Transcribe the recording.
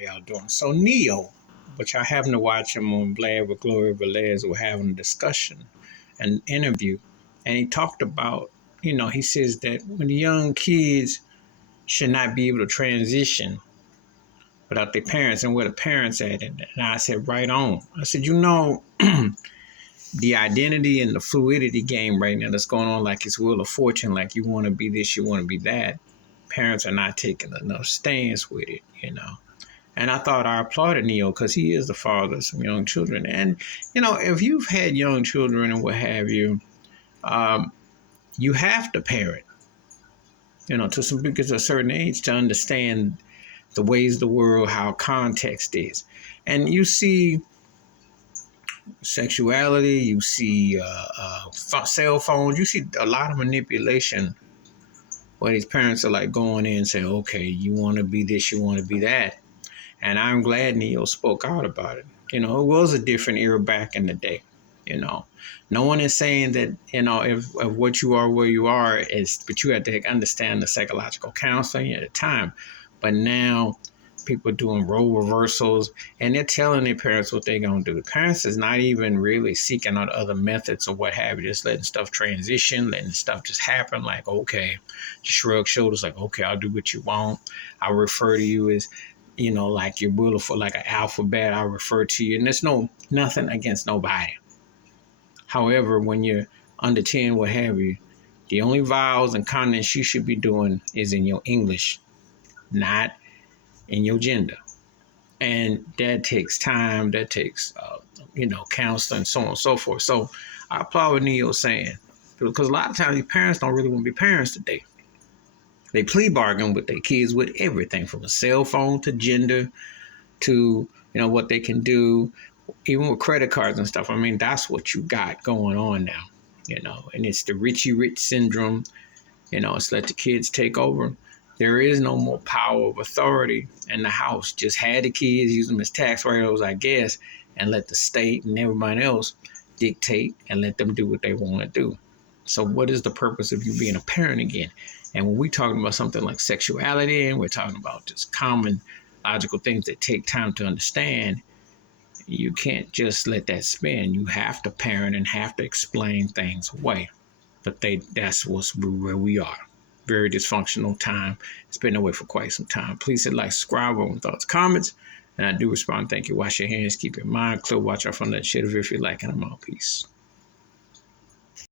y'all doing? So Neo, which I happened to watch him on Vlad with Gloria Velez, were having a discussion, an interview, and he talked about, he says that when the young kids should not be able to transition without their parents and where the parents at. And I said, right on. I said, the identity and the fluidity game right now that's going on, like it's Wheel of Fortune, like you want to be this, you want to be that. Parents are not taking enough stance with it. And I thought I applauded Neo because he is the father of some young children. And, if you've had young children and what have you, you have to parent, to some because of a certain age to understand the ways of the world, how context is. And you see sexuality, you see cell phones, you see a lot of manipulation where these parents are like going in and saying, okay, you want to be this, you want to be that. And I'm glad Neo spoke out about it. It was a different era back in the day. No one is saying that, if what you are where you are is, but you have to understand the psychological counseling at the time. But now people are doing role reversals and they're telling their parents what they're going to do. The parents is not even really seeking out other methods or what have you, just letting stuff transition, letting stuff just happen. Like, okay, just shrug shoulders like, okay, I'll do what you want. I'll refer to you as, like you're beautiful, like an alphabet. I'll refer to you. And there's nothing against nobody. However, when you're under 10, what have you, the only vowels and consonants you should be doing is in your English, not in your gender. And that takes time, that takes, counseling, so on and so forth. So I applaud what Neo's saying, because a lot of times these parents don't really want to be parents today. They plea bargain with their kids with everything from a cell phone to gender to, what they can do, even with credit cards and stuff. I mean, that's what you got going on now, and it's the Richie Rich syndrome. It's let the kids take over. There is no more power of authority in the house. Just had the kids, use them as tax write-offs, I guess, and let the state and everybody else dictate and let them do what they want to do. So what is the purpose of you being a parent again? And when we're talking about something like sexuality and we're talking about just common logical things that take time to understand, you can't just let that spin. You have to parent and have to explain things away. But that's where we are. Very dysfunctional time. It's been that way for quite some time. Please hit like, subscribe, open thoughts, comments. And I do respond. Thank you. Wash your hands. Keep your mind clear. Watch out from that shit if you like. And I'm out. Peace.